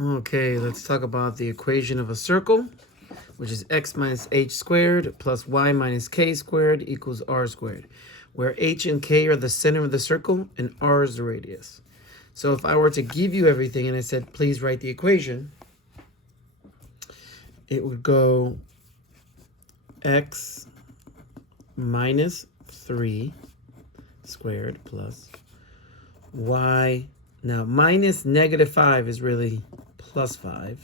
Okay, let's talk about the equation of a circle, which is x minus h squared plus y minus k squared equals r squared, where h and k are the center of the circle and r is the radius. So if I were to give you everything and I said, please write the equation, it would go x minus 3 squared plus y. Now, minus negative 5 is really plus 5,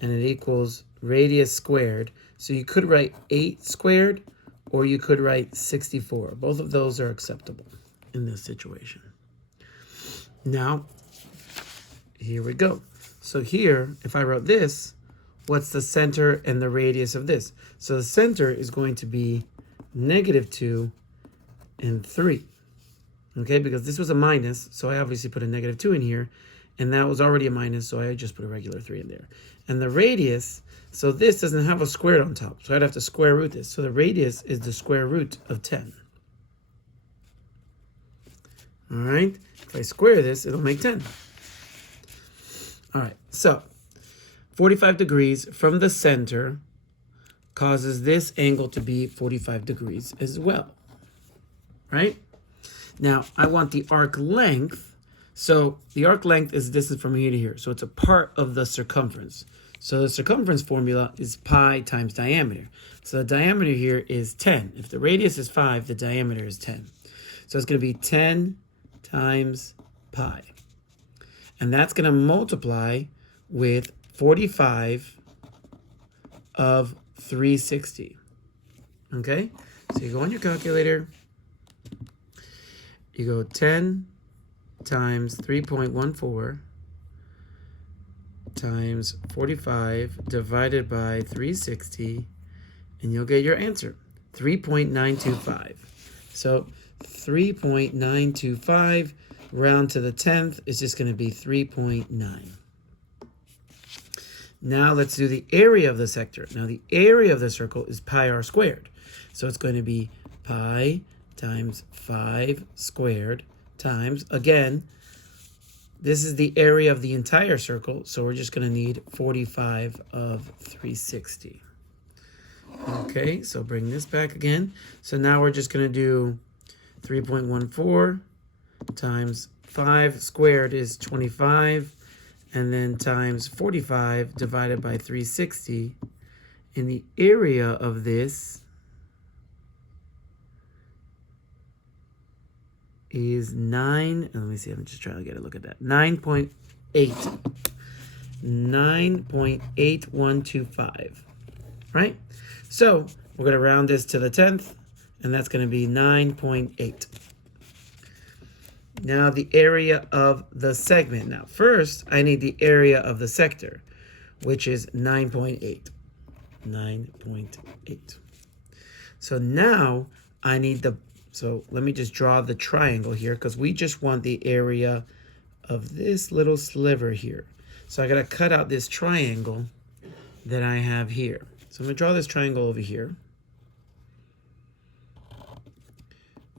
and it equals radius squared. So you could write 8 squared, or you could write 64. Both of those are acceptable in this situation. Now, here we go. So here, if I wrote this, what's the center and the radius of this? So the center is going to be negative 2 and 3. Okay, because this was a minus, so I obviously put a negative 2 in here, and that was already a minus, so I just put a regular 3 in there. And the radius, so this doesn't have a squared on top, so I'd have to square root this. So the radius is the square root of 10. All right, if I square this, it'll make 10. All right, so 45 degrees from the center causes this angle to be 45 degrees as well, right? Now, I want the arc length. So the arc length is distance from here to here. So it's a part of the circumference. So the circumference formula is pi times diameter. So the diameter here is 10. If the radius is 5, the diameter is 10. So it's going to be 10 times pi. And that's going to multiply with 45 of 360. Okay? So you go on your calculator. You go 10 times 3.14 times 45 divided by 360, and you'll get your answer, 3.925. So 3.925 round to the 10th is just going to be 3.9. Now let's do the area of the sector. Now the area of the circle is pi r squared. So it's going to be pi times 5 squared times, again, this is the area of the entire circle, so we're just going to need 45 of 360. Okay, so bring this back again. So now we're just going to do 3.14 times 5 squared is 25, and then times 45 divided by 360. And the area of this is 9, let me see, I'm just trying to get a look at that, 9.8. 9.8125, right? So we're going to round this to the 10th, and that's going to be 9.8. Now the area of the segment. Now first, I need the area of the sector, which is 9.8. 9.8. So now I need the, so let me just draw the triangle here, because we just want the area of this little sliver here. So I got to cut out this triangle that I have here. So I'm going to draw this triangle over here.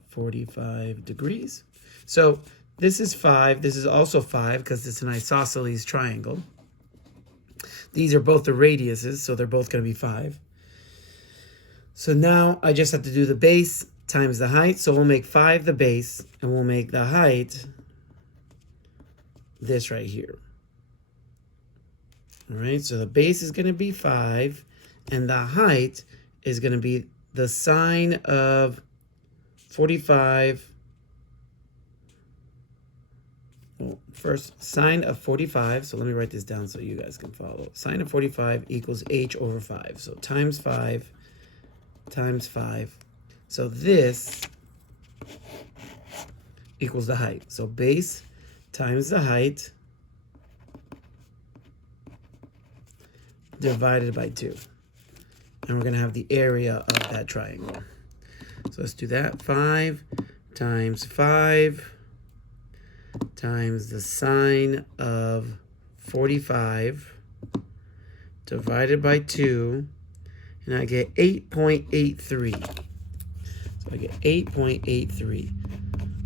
45 degrees. So this is 5. This is also 5 because it's an isosceles triangle. These are both the radiuses, so they're both going to be 5. So now I just have to do the base times the height. So we'll make 5 the base, and we'll make the height this right here. All right, so the base is going to be 5, and the height is going to be the sine of 45. Well, first, sine of 45. So let me write this down so you guys can follow. Sine of 45 equals h over 5. So times 5 times 5. So this equals the height. So base times the height divided by 2. And we're going to have the area of that triangle. So let's do that. 5 times 5 times the sine of 45 divided by 2. And I get 8.83. So I get 8.83.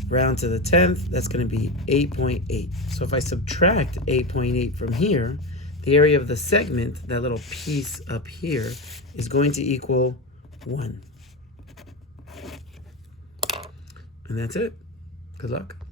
round to the 10th, that's going to be 8.8. So if I subtract 8.8 from here, the area of the segment, that little piece up here, is going to equal 1. And that's it. Good luck.